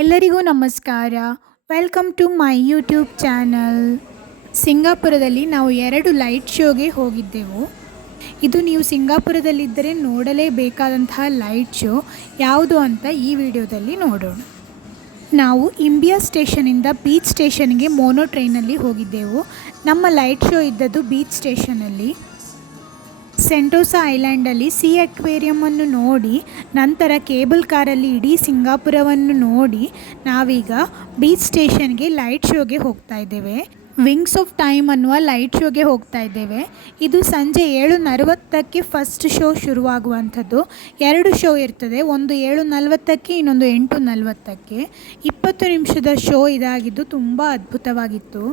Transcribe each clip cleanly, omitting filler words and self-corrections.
ಎಲ್ಲರಿಗೂ ನಮಸ್ಕಾರ. Welcome to my YouTube channel. ಸಿಂಗಾಪುರದಲ್ಲಿ ನಾವು 2 ಲೈಟ್ ಶೋಗೆ ಹೋಗಿದ್ದೆವು. ಇದು ನೀವು ಸಿಂಗಾಪುರದಲ್ಲಿದ್ದರೆ ನೋಡಲೇಬೇಕಾದಂತಹ ಲೈಟ್ ಶೋ ಯಾವುದು ಅಂತ ಈ ವಿಡಿಯೋದಲ್ಲಿ ನೋಡೋಣ. ನಾವು ಇಂಬಿಯಾ ಸ್ಟೇಷನಿಂದ ಬೀಚ್ ಸ್ಟೇಷನ್ಗೆ ಮೋನೋ ಟ್ರೈನಲ್ಲಿ ಹೋಗಿದ್ದೆವು. ನಮ್ಮ ಲೈಟ್ ಶೋ ಇದ್ದದ್ದು ಬೀಚ್ ಸ್ಟೇಷನಲ್ಲಿ. ಸೆಂಟೋಸಾ ಐಲ್ಯಾಂಡಲ್ಲಿ ಸಿ ಅಕ್ವೇರಿಯಮನ್ನು ನೋಡಿ ನಂತರ ಕೇಬಲ್ ಕಾರಲ್ಲಿ ಇಡೀ ಸಿಂಗಾಪುರವನ್ನು ನೋಡಿ ನಾವೀಗ ಬೀಚ್ ಸ್ಟೇಷನ್ಗೆ ಲೈಟ್ ಶೋಗೆ ಹೋಗ್ತಾ ಇದ್ದೇವೆ. ವಿಂಗ್ಸ್ ಆಫ್ ಟೈಮ್ ಅನ್ನುವ ಲೈಟ್ ಶೋಗೆ ಹೋಗ್ತಾ ಇದ್ದೇವೆ. ಇದು ಸಂಜೆ 7:40ಕ್ಕೆ ಫಸ್ಟ್ ಶೋ ಶುರುವಾಗುವಂಥದ್ದು. 2 ಶೋ ಇರ್ತದೆ, ಒಂದು 7:40ಕ್ಕೆ ಇನ್ನೊಂದು 8:40ಕ್ಕೆ. 20 ನಿಮಿಷದ ಶೋ ಇದಾಗಿದ್ದು ತುಂಬ ಅದ್ಭುತವಾಗಿತ್ತು.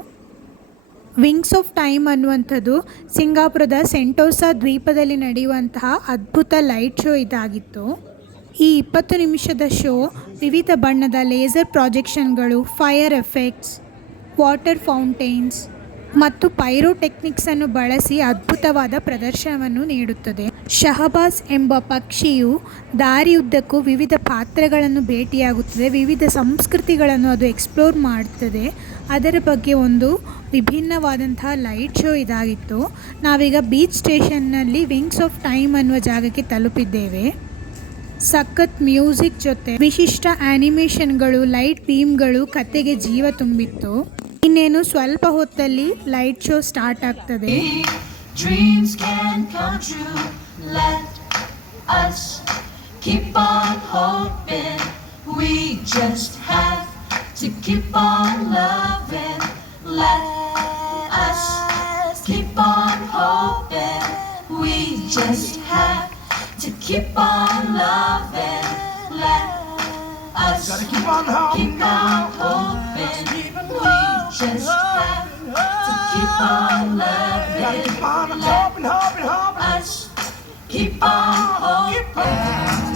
ವಿಂಗ್ಸ್ ಆಫ್ ಟೈಮ್ ಅನ್ನುವಂಥದ್ದು ಸಿಂಗಾಪುರದ ಸೆಂಟೋಸಾ ದ್ವೀಪದಲ್ಲಿ ನಡೆಯುವಂತಹ ಅದ್ಭುತ ಲೈಟ್ ಶೋ ಇದಾಗಿತ್ತು. ಈ 20 ನಿಮಿಷದ ಶೋ ವಿವಿಧ ಬಣ್ಣದ laser ಪ್ರಾಜೆಕ್ಷನ್ಗಳು, fire effects, water fountains ಮತ್ತು ಪೈರೋಟೆಕ್ನಿಕ್ಸನ್ನು ಬಳಸಿ ಅದ್ಭುತವಾದ ಪ್ರದರ್ಶನವನ್ನು ನೀಡುತ್ತದೆ. ಶಹಬಾಸ್ ಎಂಬ ಪಕ್ಷಿಯು ದಾರಿಯುದ್ದಕ್ಕೂ ವಿವಿಧ ಪಾತ್ರಗಳನ್ನು ಭೇಟಿಯಾಗುತ್ತದೆ, ವಿವಿಧ ಸಂಸ್ಕೃತಿಗಳನ್ನು ಅದು ಎಕ್ಸ್ಪ್ಲೋರ್ ಮಾಡುತ್ತದೆ. ಅದರ ಬಗ್ಗೆ ಒಂದು ವಿಭಿನ್ನವಾದಂತಹ ಲೈಟ್ ಶೋ ಇದಾಗಿತ್ತು. ನಾವೀಗ ಬೀಚ್ ಸ್ಟೇಷನ್ನಲ್ಲಿ ವಿಂಗ್ಸ್ ಆಫ್ ಟೈಮ್ ಅನ್ನುವ ಜಾಗಕ್ಕೆ ತಲುಪಿದ್ದೇವೆ. ಸಖತ್ ಮ್ಯೂಸಿಕ್ ಜೊತೆ ವಿಶಿಷ್ಟ ಆ್ಯನಿಮೇಷನ್ಗಳು, ಲೈಟ್ ಬೀಮ್ಗಳು ಕತೆಗೆ ಜೀವ ತುಂಬಿತ್ತು. ಇನ್ನೇನು ಸ್ವಲ್ಪ ಹೊತ್ತಲ್ಲಿ ಲೈಟ್ ಶೋ ಸ್ಟಾರ್ಟ್ ಆಗ್ತದೆ. Dreams can come true. Let us keep on hoping. We just have to keep on loving. Let us keep on hoping. We just have to keep on loving. Let us keep on hoping. We just have to keep on loving. Let us keep on hoping.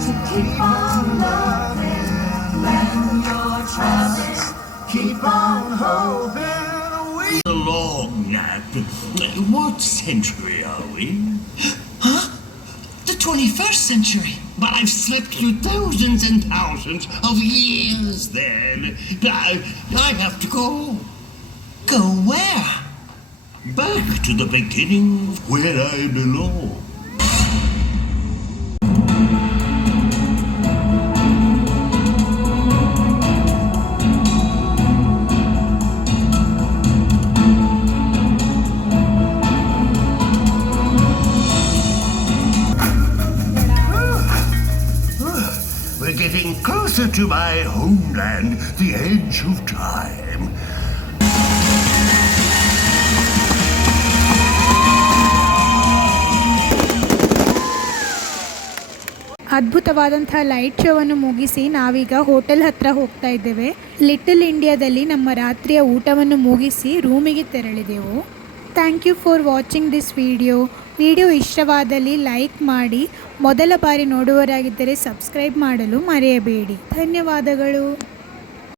To keep on loving. When you're troubled, keep on hoping. Along at what century are we? Huh? The 21st century. But I've slept through thousands and thousands of years then. I have to go. Go where? Back to the beginning of where I belong. We're getting closer to my homeland, the edge of time. ಅದ್ಭುತವಾದಂತಹ light ಶೋವನ್ನು ಮುಗಿಸಿ ನಾವೀಗ hotel ಹತ್ರ ಹೋಗ್ತಾ ಇದ್ದೇವೆ. Little ಇಂಡಿಯಾದಲ್ಲಿ ನಮ್ಮ ರಾತ್ರಿಯ ಊಟವನ್ನು ಮುಗಿಸಿ ರೂಮಿಗೆ ತೆರಳಿದೆವು. Thank you for watching this video ಇಷ್ಟವಾದಲ್ಲಿ ಲೈಕ್ ಮಾಡಿ, ಮೊದಲ ಬಾರಿ ನೋಡುವವರಾಗಿದ್ದರೆ ಸಬ್ಸ್ಕ್ರೈಬ್ ಮಾಡಲು ಮರೆಯಬೇಡಿ. ಧನ್ಯವಾದಗಳು.